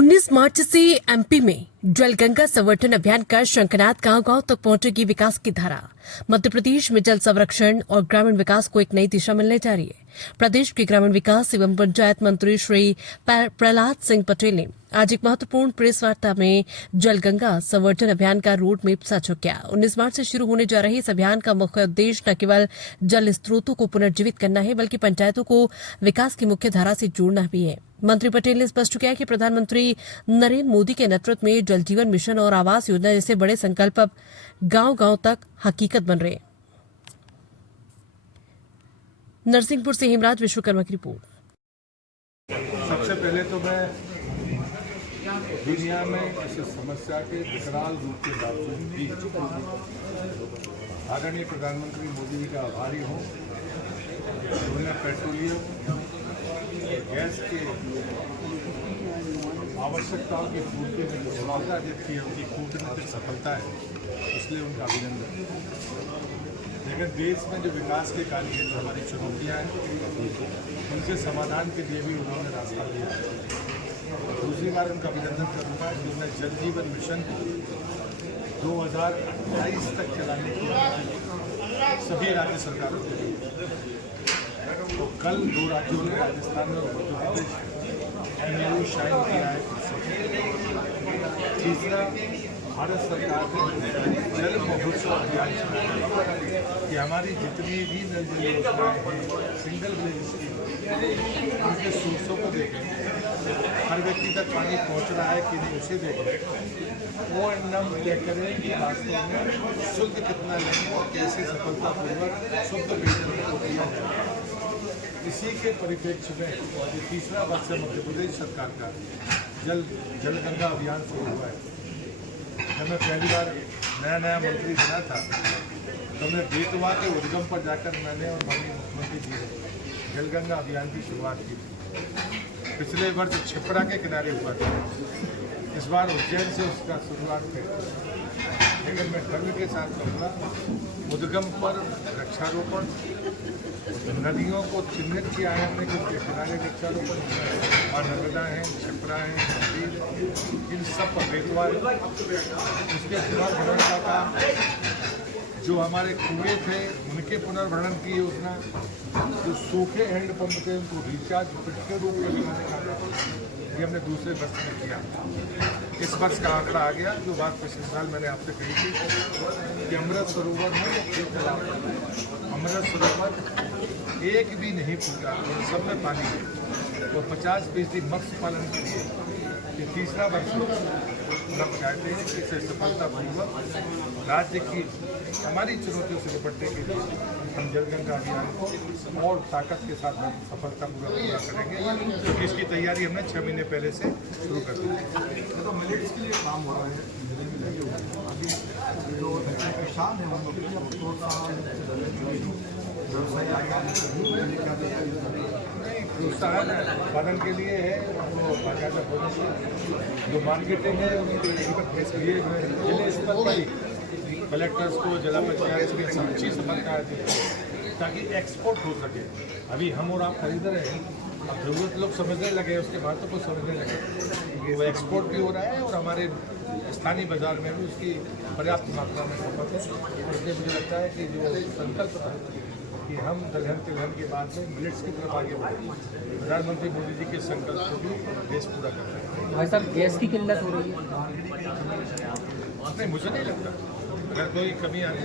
19 मार्च से एमपी में जलगंगा संवर्धन अभियान का शंखनाद गांव-गांव तक पहुंचेगी विकास की धारा। मध्य प्रदेश में जल संरक्षण और ग्रामीण विकास को एक नई दिशा मिलने जा रही है। प्रदेश के ग्रामीण विकास एवं पंचायत मंत्री श्री प्रहलाद सिंह पटेल ने आज एक महत्वपूर्ण प्रेस वार्ता में जलगंगा संवर्धन अभियान का रोड मैप साझा किया। 19 मार्च से शुरू होने जा रहे इस अभियान का मुख्य उद्देश्य न केवल जल स्रोतों को पुनर्जीवित करना है, बल्कि पंचायतों को विकास की मुख्य धारा से जोड़ना भी है। मंत्री पटेल ने स्पष्ट किया कि प्रधानमंत्री नरेंद्र मोदी के नेतृत्व में जल जीवन मिशन और आवास योजना जैसे बड़े संकल्प अब गांव-गांव तक हकीकत बन रहे हैं। नरसिंहपुर से हेमराज विश्वकर्मा की रिपोर्ट। सबसे पहले तो मैं दुनिया में इस समस्या के विकराल रूप के बावजूद भी आदरणीय प्रधानमंत्री मोदी जी का आभारी हूँ। उन्होंने पेट्रोलियम गैस के आवश्यकताओं की पूर्ति में जो सफलता देखी है, उनकी कूटनीतिक सफलता है, इसलिए उनका अभिनंदन। लेकिन देश में जो विकास के कार्य हैं, जो हमारी चुनौतियाँ हैं, उनके समाधान के लिए भी उन्होंने रास्ता दिया। दूसरी बार उनका अभिनंदन करूँगा कि उन्होंने जल जीवन मिशन को 2028 तक चलाने की सभी राज्य सरकारों को दी। तो कल 2 राज्यों ने, राजस्थान में और मध्य प्रदेश, MOU साइन किया है। तीसरा, भारत सरकार ने जल महोत्सव अभियान चलाया कि हमारी जितनी भी नल जल योजनाएं हैं, सिंगल विलेज स्कीम, उनके सोर्सों को देखें, हर व्यक्ति तक पानी पहुंच रहा है कि नहीं उसे देखें। वो नम तय करें कि वास्तव में शुद्ध कितना लेंगे और कैसे सफलतापूर्वक शुद्ध पेयजल को दिया जाए। इसी के परिप्रेक्ष्य में ये तीसरा वर्ष से मध्य प्रदेश सरकार का जलगंगा अभियान शुरू हुआ है। जब मैं पहली बार नया मंत्री बना था तो हमने बेतवा के उद्गम पर जाकर मैंने और माननीय मुख्यमंत्री जी ने जलगंगा अभियान की शुरुआत की थी। पिछले वर्ष छपरा के किनारे हुआ था, इस बार उज्जैन से उसका शुरुआत है। लेकिन मैं गर्व के साथ कहूँगा, उद्गम पर वृक्षारोपण, नदियों को चिन्हित किया है हमने, क्योंकि किनारे वृक्षारोपण और नर्मदा हैं, छपरा हैं, नदी, इन सब पर बेतवा। उसके पुनर्भरण का काम, जो हमारे कुएं थे उनके पुनर्भरण की योजना, जो सूखे हैंडपंप थे उनको रिचार्ज पिट के रूप में लगाने का काम, ये हमने दूसरे वर्ष में किया। इस वर्ष का आंकड़ा आ गया, जो बात पिछले साल मैंने आपसे कही थी कि अमृत सरोवर में अमृत सरोवर एक भी नहीं फूटा, सब में पानी है। तो 50% मत्स्य पालन के लिए ये तीसरा वर्ष हम चाहते हैं कि इसे सफलतापूर्वक राज्य की हमारी चुनौतियों से निपटने के लिए हम जलगंगा अभियान को और ताकत के साथ हम सफलतापूर्वक पूरा करेंगे, क्योंकि इसकी तैयारी हमने 6 महीने पहले से शुरू कर दी। तो मिलेट्स के लिए काम हो रहा है, अभी जो किसान है उनको प्रोत्साहन व्यवसाय प्रोत्साहन उत्पादन के लिए है, वो बाकायदा पॉलिसी जो मार्केटिंग है उनके लिए जिले स्तर पर कलेक्टर्स को, जिला पंचायत के अच्छी सफलता है ताकि एक्सपोर्ट हो सके। अभी हम और आप खरीद रहे हैं, अब जरूरत लोग समझने लगे, उसके बाद तो कुछ समझने लगे। वो एक्सपोर्ट भी हो रहा है और हमारे स्थानीय बाजार में भी उसकी पर्याप्त मात्रा में खपत है। इसलिए मुझे लगता है कि जो संकल्प था कि हम दलहन के बाद में मिलेट्स की तरफ आगे बढ़े, प्रधानमंत्री मोदी जी के संकल्प को भी देश पूरा कर रहे हैं। भाई साहब, गैस की किल्लत हो रही है? नहीं, मुझे नहीं लगता। अगर कोई कमी आने,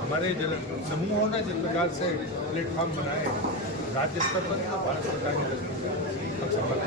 हमारे जल समूहों ने जिस प्रकार से प्लेटफॉर्म बनाए राज्य स्तर पर, तो भारत सरकार ने हम संभाल